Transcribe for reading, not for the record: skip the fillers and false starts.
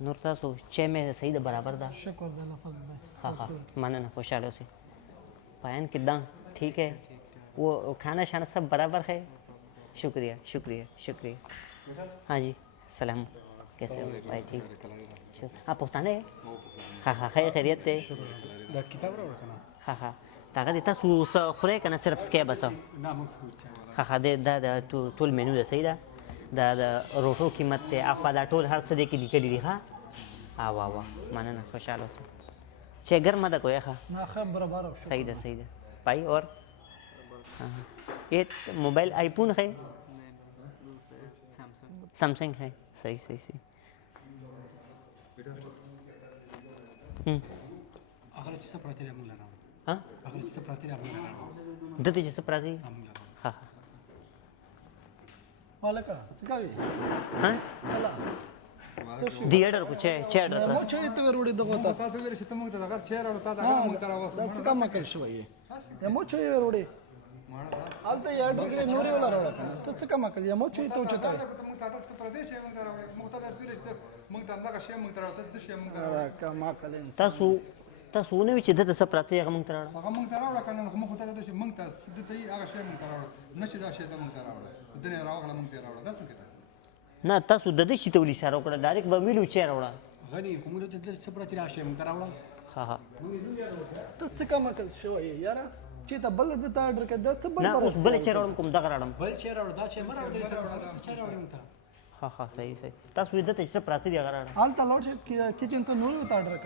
نور تاسو چې مې صحیح ده برابر ده شکر ده لفظ ده हाँ हाँ माने ना खुशहाल से पायन किदा ठीक है वो खाना शाना सब बराबर है शुक्रिया शुक्रिया शुक्रिया हाँ जी सलाम कैसे हो भाई ठीक आप पुख्ताने हाँ हाँ खैर खैरियत है دا کتاب راوړه کنه हाँ हाँ ताकत इतना खुरे करना सिर्फ स्के बस نه موږ سکوت हाँ हाँ दे دا टोल मेनू ده सही ده دا रोटो कीमत ته اخوا دا ټول هر څه دې کې لیکلي دي ها वाह वाह माने ना खुशहाल से छे गर्म ده कोई हाँ نه ښه برابر او सही है भाई और हाँ ये मोबाइल आईफोन है सैमसंग है सही सही सही هغه چې څه پراته دی موږ راوړو हाँ هغه چې څه پراته دی موږ راوړو दते जैसे प्राती موږ راوړو हाँ हाँ مالکا څه کوي हाँ سلام थिएटर को चे مو چې ته وروړې دغه ته تاسو ویل چې ته موږ ته دغه چیر او تا دغه موږ ته راوځو دا څه کم کړ شوی مو چې وروړې حالته یا ډوګره نوري ولا راوړه ته څه کم کړ یا مو چې ته چته موږ ته اډر ته پردیش موږ ته راوړې موږ ته د دوی چې موږ ته دغه شی موږ ته راوړو د شی موږ ته راوړو کما کلین تاسو نه وی چې دته څه پراتی هغه مونږ تراړه هغه موږ ته راوړه کنه موږ ته د شی موږ ته سدته هغه شی موږ ته راوړو نه چې دا شی ته موږ ته راوړو د نه راوړل موږ ته راوړو دا څنګه نه تاسو د دې شي ته ولې سره وکړه ډایرکټ به ویلو چې راوړه غني خو موږ ته څه پراته راشه موږ راوړه ها ها ته څه کم کړ شوی یاره چې ته بل ته اډر کړ دا څه بل نه اوس بل چې راوړم کوم دغه راوړم بل چې راوړ دا چې مراوړ دې څه چې راوړ موږ ته ها ها صحیح تاسو دې ته څه پراتی دی هغه راوړه حالته لوټ کچن ته نور ته اډر